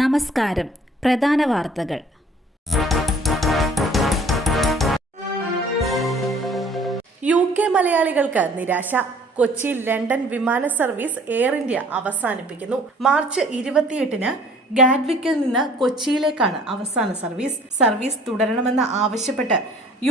നമസ്കാരം. പ്രധാന വാർത്തകൾ. UK മലയാളികൾക്ക് നിരാശ. കൊച്ചിയിൽ ലണ്ടൻ വിമാന സർവീസ് എയർ ഇന്ത്യ അവസാനിപ്പിക്കുന്നു. മാർച്ച് 28-ന് ഗാഡ്വിക്കിൽ നിന്ന് കൊച്ചിയിലേക്കാണ് അവസാന സർവീസ് തുടരണമെന്ന് ആവശ്യപ്പെട്ട്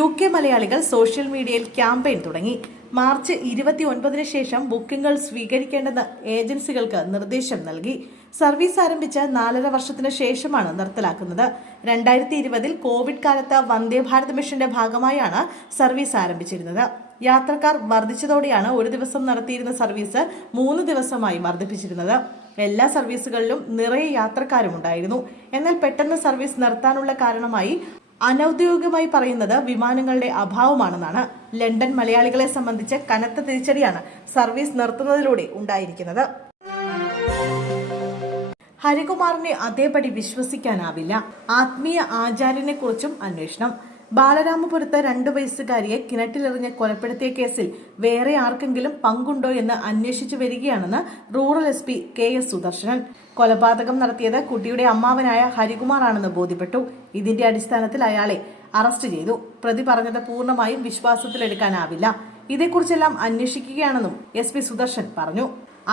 UK മലയാളികൾ സോഷ്യൽ മീഡിയയിൽ ക്യാമ്പയിൻ തുടങ്ങി. മാർച്ച് 29-ന് ശേഷം ബുക്കിംഗുകൾ സ്വീകരിക്കേണ്ടെന്ന് ഏജൻസികൾക്ക് നിർദ്ദേശം നൽകി. സർവീസ് ആരംഭിച്ച് 4.5 വർഷത്തിന് ശേഷമാണ് നിർത്തലാക്കുന്നത്. 2020-ൽ കോവിഡ് കാലത്ത് വന്ദേ ഭാരത് മിഷന്റെ ഭാഗമായാണ് സർവീസ് ആരംഭിച്ചിരുന്നത്. യാത്രക്കാർ വർദ്ധിച്ചതോടെയാണ് ഒരു ദിവസം നടത്തിയിരുന്ന സർവീസ് 3 ദിവസമായി വർദ്ധിപ്പിച്ചിരുന്നത്. എല്ലാ സർവീസുകളിലും നിറയെ യാത്രക്കാരും ഉണ്ടായിരുന്നു. എന്നാൽ പെട്ടെന്ന് സർവീസ് നിർത്താനുള്ള കാരണമായി അനൌദ്യോഗികമായി പറയുന്നത് വിമാനങ്ങളുടെ അഭാവമാണെന്നാണ്. ലണ്ടൻ മലയാളികളെ സംബന്ധിച്ച് കനത്ത തിരിച്ചടിയാണ് സർവീസ് നിർത്തുന്നതിലൂടെ ഉണ്ടായിരിക്കുന്നത്. ഹരികുമാറിനെ അതേപടി വിശ്വസിക്കാനാവില്ല. ആത്മീയ ആചാര്യനെ കുറിച്ചും അന്വേഷണം. ബാലരാമപുരത്ത് 2 വയസ്സുകാരിയെ കിണറ്റിലെറിഞ്ഞ് കൊലപ്പെടുത്തിയ കേസിൽ വേറെ ആർക്കെങ്കിലും പങ്കുണ്ടോ എന്ന് അന്വേഷിച്ചു വരികയാണെന്ന് റൂറൽ SP KS സുദർശനൻ. കൊലപാതകം നടത്തിയത് കുട്ടിയുടെ അമ്മാവനായ ഹരികുമാറാണെന്ന് ബോധ്യപ്പെട്ടു. ഇതിന്റെ അടിസ്ഥാനത്തിൽ അയാളെ അറസ്റ്റ് ചെയ്തു. പ്രതി പറഞ്ഞത് പൂർണ്ണമായും വിശ്വാസത്തിലെടുക്കാനാവില്ല. ഇതേക്കുറിച്ചെല്ലാം അന്വേഷിക്കുകയാണെന്നും SP സുദർശൻ പറഞ്ഞു.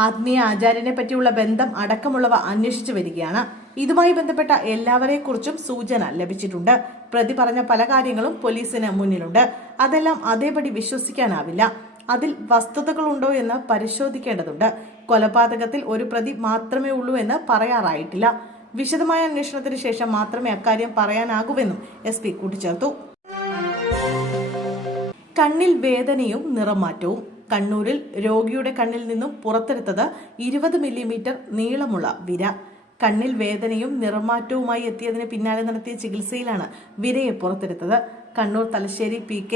ആത്മീയ ആചാര്യനെ പറ്റിയുള്ള ബന്ധം അടക്കമുള്ളവ അന്വേഷിച്ചു വരികയാണ്. ഇതുമായി ബന്ധപ്പെട്ട എല്ലാവരെക്കുറിച്ചും സൂചന ലഭിച്ചിട്ടുണ്ട്. പ്രതി പറഞ്ഞ പല കാര്യങ്ങളും പോലീസിന് മുന്നിലുണ്ട്. അതെല്ലാം അതേപടി വിശ്വസിക്കാനാവില്ല. അതിൽ വസ്തുതകളുണ്ടോ എന്ന് പരിശോധിക്കേണ്ടതുണ്ട്. കൊലപാതകത്തിൽ ഒരു പ്രതി മാത്രമേ ഉള്ളൂ എന്ന് പറയാറായിട്ടില്ല. വിശദമായ അന്വേഷണത്തിന് ശേഷം മാത്രമേ അക്കാര്യം പറയാനാകൂവെന്നും SP കൂട്ടിച്ചേർത്തു. കണ്ണിൽ വേദനയും നിറമാറ്റവും. കണ്ണൂരിൽ രോഗിയുടെ കണ്ണിൽ നിന്നും പുറത്തെടുത്തത് 20 മില്ലിമീറ്റർ നീളമുള്ള വിര. കണ്ണിൽ വേദനയും നിറമാറ്റവുമായി എത്തിയതിന് പിന്നാലെ നടത്തിയ ചികിത്സയിലാണ് വിരയെ പുറത്തെടുത്തത്. Kannur Thalassery PK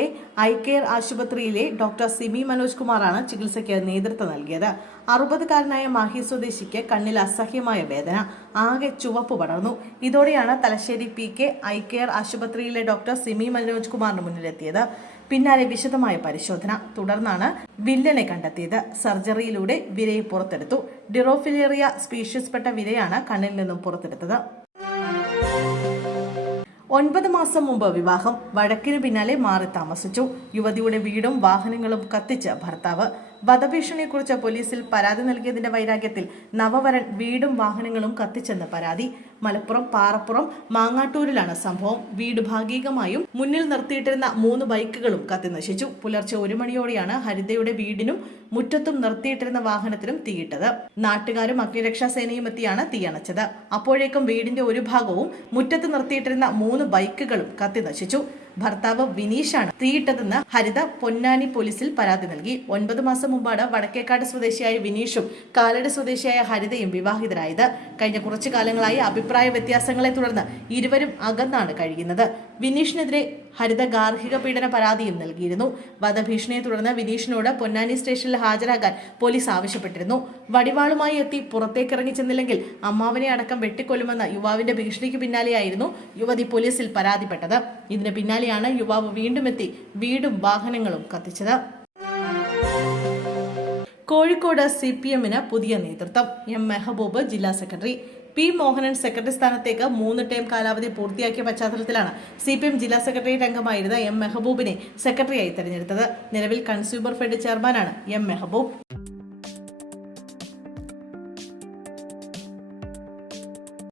eye care ആശുപത്രിയിലെ ഡോക്ടർ സിമി മനോജ് കുമാറാണ് ചികിത്സയ്ക്ക് നേതൃത്വം നൽകിയത്. 60-കാരനായ മാഹി സ്വദേശിക്ക് കണ്ണിൽ അസഹ്യമായ വേദന, ആകെ ചുവപ്പ് പടർന്നു. ഇതോടെയാണ് തലശ്ശേരി PK ഐ കെയർ ആശുപത്രിയിലെ ഡോക്ടർ സിമി മനോജ് കുമാറിന് മുന്നിലെത്തിയത്. പിന്നാലെ വിശദമായ പരിശോധന. തുടർന്നാണ് വില്ലനെ കണ്ടെത്തിയത്. സർജറിയിലൂടെ വിരയെ പുറത്തെടുത്തു. ഡിറോഫിലേറിയ സ്പീഷീസ്പ്പെട്ട വിരയാണ് കണ്ണിൽ നിന്നും പുറത്തെടുത്തത്. 9 മാസം മുമ്പ് വിവാഹം. വഴക്കിന് പിന്നാലെ മാറി താമസിച്ചു. യുവതിയുടെ വീടും വാഹനങ്ങളും കത്തിച്ച ഭർത്താവ്. വധഭീഷണിയെക്കുറിച്ച് പോലീസിൽ പരാതി നൽകിയതിന്റെ വൈരാഗ്യത്തിൽ നവവരൻ വീടും വാഹനങ്ങളും കത്തിച്ചെന്ന് പരാതി. മലപ്പുറം പാറപ്പുറം മാങ്ങാട്ടൂരിലാണ് സംഭവം. വീട് ഭാഗികമായും മുന്നിൽ നിർത്തിയിട്ടിരുന്ന 3 ബൈക്കുകളും കത്തിനശിച്ചു. പുലർച്ചെ 1 മണിയോടെയാണ് ഹരിതയുടെ വീടിനും മുറ്റത്തും നിർത്തിയിട്ടിരുന്ന വാഹനത്തിനും തീയിട്ടത്. നാട്ടുകാരും അഗ്നിരക്ഷാ സേനയും എത്തിയാണ് തീയണച്ചത്. അപ്പോഴേക്കും വീടിന്റെ ഒരു ഭാഗവും മുറ്റത്ത് നിർത്തിയിട്ടിരുന്ന 3 ബൈക്കുകളും കത്തിനശിച്ചു. ഭർത്താവ് വിനീഷാണ് തീയിട്ടതെന്ന് ഹരിത പൊന്നാനി പോലീസിൽ പരാതി നൽകി. 9 മാസം മുമ്പാണ് വടക്കേക്കാട് സ്വദേശിയായ വിനീഷും കാലടി സ്വദേശിയായ ഹരിതയും വിവാഹിതരായത്. കഴിഞ്ഞ കുറച്ചു കാലങ്ങളായി അഭിപ്രായ വ്യത്യാസങ്ങളെ തുടർന്ന് ഇരുവരും അകന്നാണ് കഴിയുന്നത്. വിനീഷിനെതിരെ ഹരിത ഗാർഹിക പീഡന പരാതിയും നൽകിയിരുന്നു. വധഭീഷണിയെ തുടർന്ന് വിനീഷിനോട് പൊന്നാനി സ്റ്റേഷനിൽ ഹാജരാകാൻ പോലീസ് ആവശ്യപ്പെട്ടിരുന്നു. വടിവാളുമായി എത്തി പുറത്തേക്കിറങ്ങി ചെന്നില്ലെങ്കിൽ അമ്മാവനെ അടക്കം വെട്ടിക്കൊല്ലുമെന്ന യുവാവിന്റെ ഭീഷണിക്ക് പിന്നാലെയായിരുന്നു യുവതി പോലീസിൽ പരാതിപ്പെട്ടത്. ഇതിന് പിന്നാലെയാണ് യുവാവ് വീണ്ടും എത്തി വീടും വാഹനങ്ങളും കത്തിച്ചത്. കോഴിക്കോട് CPM-ന് പുതിയ നേതൃത്വം. M മെഹബൂബ് ജില്ലാ സെക്രട്ടറി. P മോഹനൻ സെക്രട്ടറി സ്ഥാനത്തേക്ക് 3 ടേം കാലാവധി പൂർത്തിയാക്കിയ പശ്ചാത്തലത്തിലാണ് CPM ജില്ലാ സെക്രട്ടേറിയറ്റ് അംഗമായിരുന്ന M മെഹബൂബിനെ സെക്രട്ടറിയായി തെരഞ്ഞെടുത്തത്. നിലവിൽ കൺസ്യൂമർ ഫെഡ് ചെയർമാനാണ് M മെഹബൂബ്.